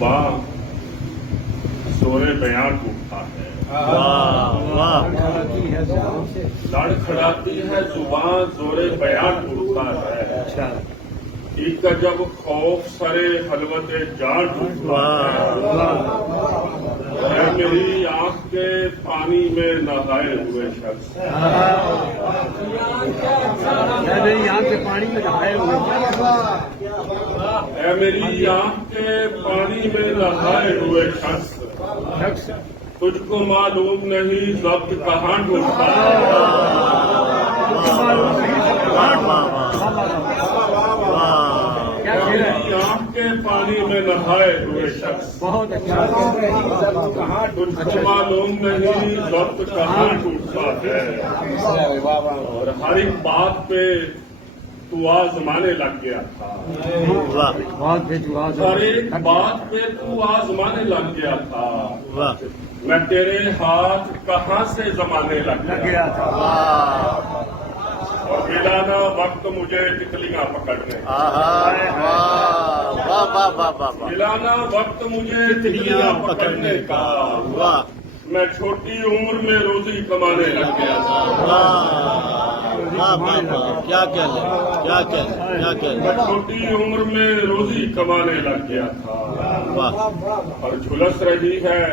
واہ سورے بیان اٹھا ہے، لڑکھڑاتی ہے زبان زورے بیان اٹھا ہے، ایک کا جب خوف سرے خلوت جان اٹھا ہے، میری آنکھ کے پانی میں نہائے ہوئے شخص، میری آنکھ کے پانی میں نہائے ہوئے اے میری آنکھ کے پانی میں نہائے ہوئے شخص، تجھ کو معلوم نہیں ضبط کہاں ڈھونڈتا ہے، میری آنکھ کے پانی میں نہائے ہوئے شخص، بہت اچھا تجھ کو معلوم نہیں ضبط کہاں ڈھونڈتا ہے، اور ہر ایک بات پہ تو آزمانے لگ گیا تھا، بہت بے جواز ہر ایک بات پہ تو آزمانے لگ گیا تھا، میں تیرے ہاتھ کہاں سے زمانے لگ گیا تھا، اور ملانا وقت مجھے تتلیاں پکڑنے ملانا وقت مجھے تتلیاں پکڑنے کا، میں چھوٹی عمر میں روزی کمانے لگ گیا تھا، کیا کہہ میں چھوٹی عمر میں روزی کمانے لگ گیا تھا، اور جھلس رہی ہے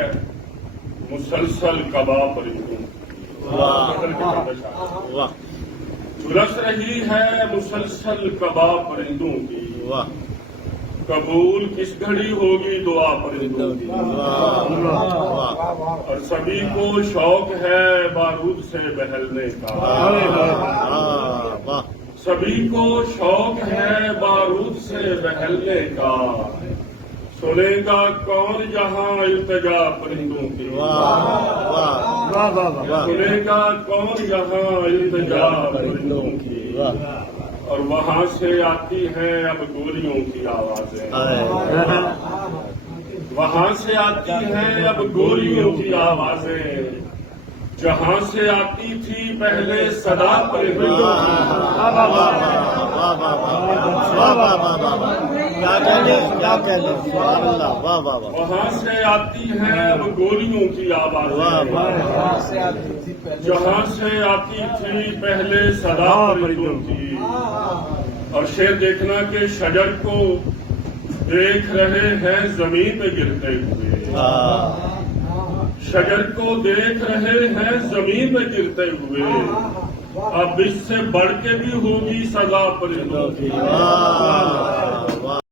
مسلسل کباب پرندوں، جھلس رہی ہے مسلسل کباب پرندوں کی، قبول کس گھڑی ہوگی دعا پرندوں کی، اور سبھی کو شوق ہے بارود سے بہلنے کا، سبھی کو شوق ہے بارود سے بہلنے کا، سنے گا کون جہاں التجا پرندوں کی، سنے گا کون یہاں التجا پرندوں کی، اور وہاں سے آتی ہیں اب گولیوں کی آوازیں، وہاں سے آتی ہیں اب گولیوں کی آوازیں، جہاں سے آتی تھی پہلے صدا پرندوں کی، وہاں سے آتی ہیں اب گولیوں کی آوازیں، جہاں سے آتی تھی پہلے صدا پرندوں کی، اور شیر دیکھنا کہ شجر کو دیکھ رہے ہیں زمین پہ گرتے ہوئے، شجر کو دیکھ رہے ہیں زمین پہ گرتے ہوئے، اب اس سے بڑھ کے بھی ہوگی سزا پرندوں کی،